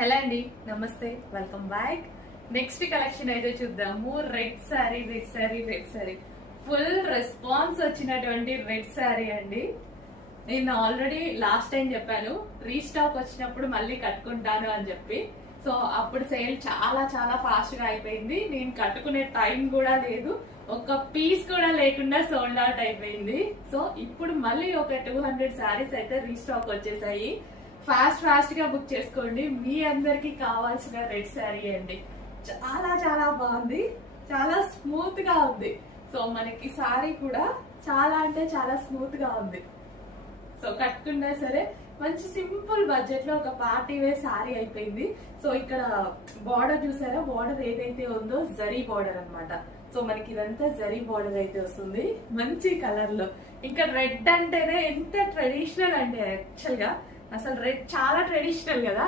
Hello అండి, నమస్తే, welcome back. Next collection అయితే చూద్దాము. రెడ్ శారీ ఫుల్ రెస్పాన్స్ వచ్చినటువంటి రెడ్ శారీ అండి. నేను ఆల్రెడీ లాస్ట్ టైం చెప్పాను, రీస్టాక్ వచ్చినప్పుడు మళ్ళీ కట్టుకుంటాను అని చెప్పి. సో అప్పుడు సేల్ చాలా చాలా ఫాస్ట్ గా అయిపోయింది. నేను కట్టుకునే టైం కూడా లేదు, ఒక పీస్ కూడా లేకుండా సోల్డ్ అవుట్ అయిపోయింది. సో ఇప్పుడు మళ్ళీ ఒక 200 శారీస్ అయితే రీస్టాక్ వచ్చేసాయి. ఫాస్ట్ గా బుక్ చేసుకోండి. మీ అందరికి కావాల్సిన రెడ్ శారీ అండి. చాలా చాలా బాగుంది, చాలా స్మూత్ గా ఉంది. సో మనకి శారీ కూడా చాలా అంటే చాలా స్మూత్ గా ఉంది. సో కట్టుకున్నా సరే మంచి సింపుల్ బడ్జెట్ లో ఒక పార్టీ వేర్ శారీ అయిపోయింది. సో ఇక్కడ బార్డర్ చూసారా, బార్డర్ ఏదైతే ఉందో జరీ బార్డర్ అన్నమాట. సో మనకి ఇదంతా జరీ బార్డర్ అయితే వస్తుంది మంచి కలర్ లో. ఇంకా రెడ్ అంటేనే ఎంత ట్రెడిషనల్ అంటే యాక్చువల్ గా అసలు రెడ్ చాలా ట్రెడిషనల్ కదా.